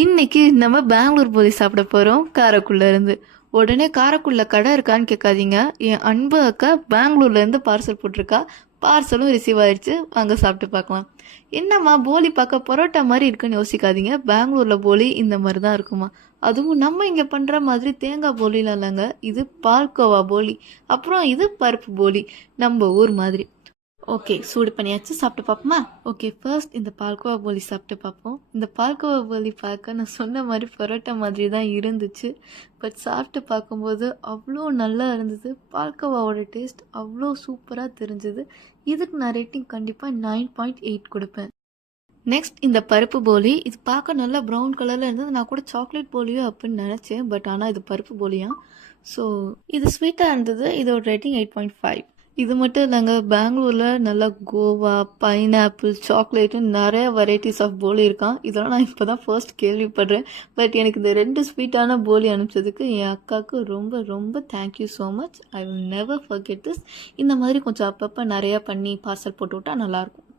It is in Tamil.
இன்னைக்கு நம்ம பெங்களூர் போலி சாப்பிட போகிறோம் காரைக்குடில இருந்து. உடனே காரைக்குடில கடை இருக்கான்னு கேட்காதீங்க. என் அன்பு அக்கா பெங்களூர்லேருந்து பார்சல் போட்டிருக்கா. பார்சலும் ரிசீவ் ஆயிடுச்சு. வாங்க சாப்பிட்டு பார்க்கலாம். என்னம்மா போலி பார்க்க பரோட்டா மாதிரி இருக்குன்னு யோசிக்காதீங்க. பெங்களூரில் போலி இந்த மாதிரி தான் இருக்குமா. அதுவும் நம்ம இங்கே பண்ணுற மாதிரி தேங்காய் போலிலாம் இல்லைங்க. இது பால்கோவா போலி. அப்புறம் இது பருப்பு போலி, நம்ம ஊர் மாதிரி. ஓகே, சூடு பண்ணியாச்சு. சாப்பிட்டு பார்ப்போமா? ஓகே, ஃபர்ஸ்ட் இந்த பால்கோவா போலி சாப்பிட்டு பார்ப்போம். இந்த பால்கோவா போலி பார்க்க நான் சொன்ன மாதிரி பரோட்டா மாதிரி தான் இருந்துச்சு. பட் சாப்பிட்டு பார்க்கும்போது அவ்வளோ நல்லா இருந்தது. பால்கோவாவோட டேஸ்ட் அவ்வளோ சூப்பராக தெரிஞ்சுது. இதுக்கு நான் ரேட்டிங் கண்டிப்பாக 9.8 கொடுப்பேன். நெக்ஸ்ட் இந்த பருப்பு போலி. இது பார்க்க நல்லா ப்ரௌன் கலரில் இருந்தது. நான் கூட சாக்லேட் போலியோ அப்படின்னு நினச்சேன். பட் ஆனால் இது பருப்பு போலியா. ஸோ இது ஸ்வீட்டாக இருந்தது. இதோட ரேட்டிங் 8.5. இது மட்டும் இல்லைங்க, பெங்களூரில் நல்லா கோவா, பைனாப்பிள், சாக்லேட்டுன்னு நிறைய வெரைட்டிஸ் ஆஃப் போலி இருக்கான். இதெல்லாம் நான் இப்போ தான் ஃபர்ஸ்ட் கேள்விப்படுறேன். பட் எனக்கு இந்த 2 ஸ்வீட்டான போலி அனுப்பிச்சதுக்கு என் அக்காவுக்கு ரொம்ப ரொம்ப thank you so much. I will never forget this. இந்த மாதிரி கொஞ்சம் அப்பப்போ நிறையா பண்ணி பார்சல் போட்டு விட்டா நல்லாயிருக்கும்.